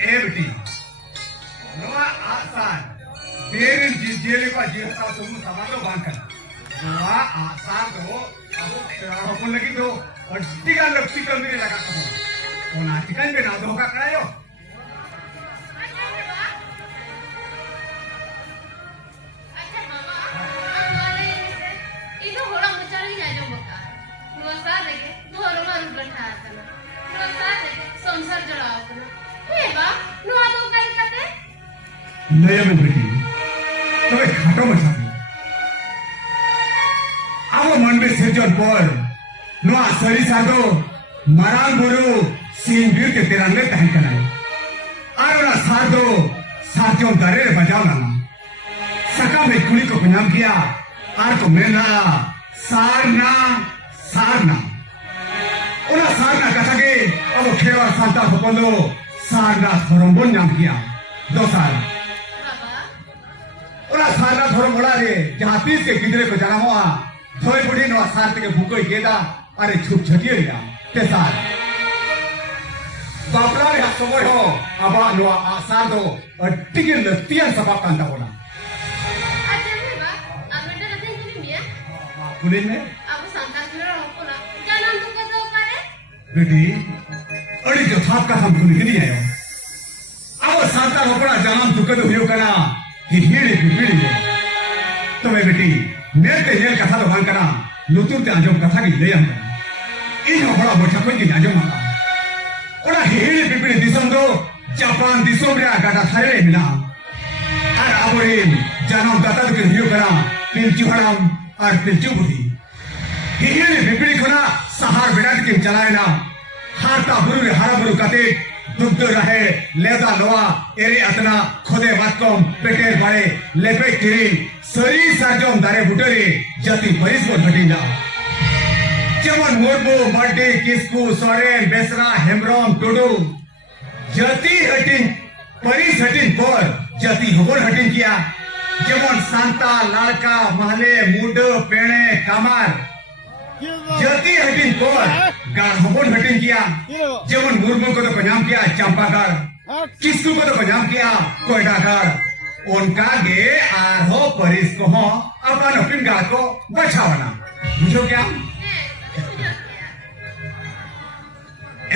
बेटी नवा आसान बेरिन जेले का जेलता तुम समालो बांधकर नवा आसान तो अब अपन लगी तो अड्डी का लक्ष्य कर मेरे लगा तो वो नाटिकन में ना धोखा करायो नहीं बेटी तो एक खाटो मचा अब मन में सेजन पर नुआ सरी साधो मरान बुरु सीन बीर के तिरंगे तहन कराए आरोना साधो साथियों दरे रे बजाव ना सका में कुड़ी को नाम किया आर को मेना सारना सारना ओना सारना कथा के अब खेवा सांता होपलो सारना थोरंबोन नाम किया दो साल ओला सारना थोरम बड़ा रे जहां तीस के किधरे को जाना हुआ थोड़ी बुढ़ी नवा सार के भूको ही केदा अरे छुप छटिए लिया ते सार बापरा रे समय हो अब नवा आसार दो अट्टी के लतियां सबा कांदा बोला अच्छा रे बा अब बेटा रतन कुली मिया कुली में अब सांता मेरा होकोला क्या नाम तू को दो करे बेटी अड़ी जो थाप का हम कुली नहीं आयो अब सांता होपड़ा जनाम तुके तो हियो कना हिहिड़ी पिपिड़ी तो मैं बेटी नेते नेल कथा तो भांग करा लुतुर ते आजम कथा की ले हम इन होड़ा बोचा कोई की आजम माता ओड़ा हिहिड़ी पिपिड़ी दिसम दो जापान दिसम रे आगाटा थारे मिला आर आबोरिन जानम दाता के हियो करा पिंचू हड़ाम और पिंचू बुढ़ी हिहिड़ी पिपिड़ी खना सहार बेड़ा के चलाए ना हारता बुरु रे हारा बुरु कते दुग्ध रहे लेदा लोआ एरे अतना खोदे मातकम पेटे बाड़े लेपे किरिन सरी साजम दारे बुटरे जति परिस को घटिना जेमन मुर्मू मड्डी किस्कू सोरेन बेसरा हेमब्रम टुडू जति हटिन परिस हटिन पर जति होबन हटिन किया जेमन सांता लाड़का महले मुड पेणे कामार जति हटिन पर गार होबन हटिन किया जेमन मुर्मू को तो नाम किया चंपागार किस्कू को तो नाम किया कोयडागार उनका गे आरो परिस को हो अपन अपन गार को बचावना बुझो क्या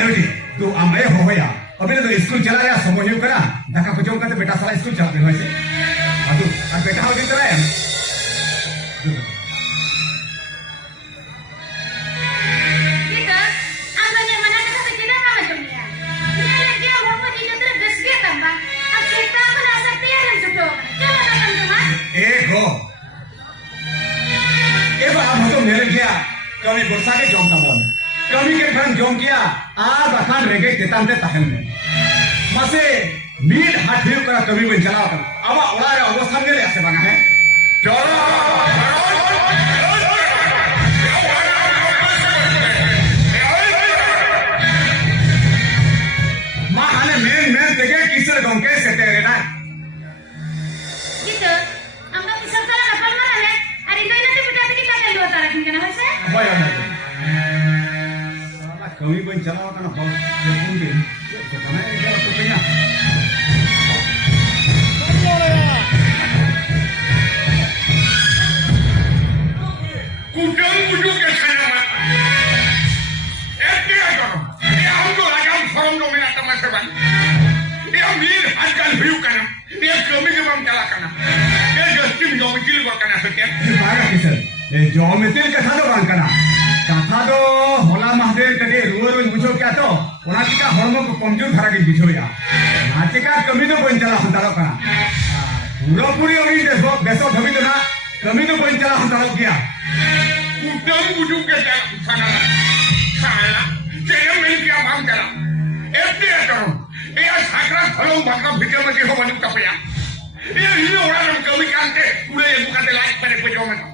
एवडी तू आमे हो या अबे तो स्कूल चला गया समझ करा धक्का को जों करते बेटा साला स्कूल चलते हो ऐसे अदु और बेटा हो दिन चला है कमी गुस्सा के जोम तमोन कमी के फन जोम किया आ बखान रेगे तेतान ते तहन में मसे मीड हाथियो करा कमी बन चला कर अब ओड़ा रे अवस्था में ले ऐसे बना है चलो मां हने मेन देगे किसर गंके से तेरे ना gitu amba bisa salah apa mana है अरे तो इन्हें तो बेटा की क्या लो तारा किन ना है भाई साला कमी बन चला करना बहुत जरूरी है तो खाना है क्या तो पीना कुटम कुटू के खाना में ऐसे करो ये हम तो लगाम फॉर्म दो मिनट तमाशा बन ये अमीर आजकल व्यू करना ये कमी के बम चला करना ये जस्टिस डोमिसिल वर्क करना सकते हैं बागा किसर ये जोमितिल कथा तो बांग करा कथा तो होला महादेव कदे रुवर बुझो क्या तो ओना की का हरमो को कमजोर धरा के बुझो या नाचे का कमी तो बन चला हंतारो करा पूरा पूरी अभी देखो बेसो धमी तो ना कमी तो बन चला हंतारो किया कुटम कुटू के खाना खाला तेरे मिल क्या मांग करा ऐसे करो ये साकरा फलों भागा भीतर में हो बनु कपया ये हीरो ओड़ा कमी कांते पूरे ये बुकाते लाइक करे को जो में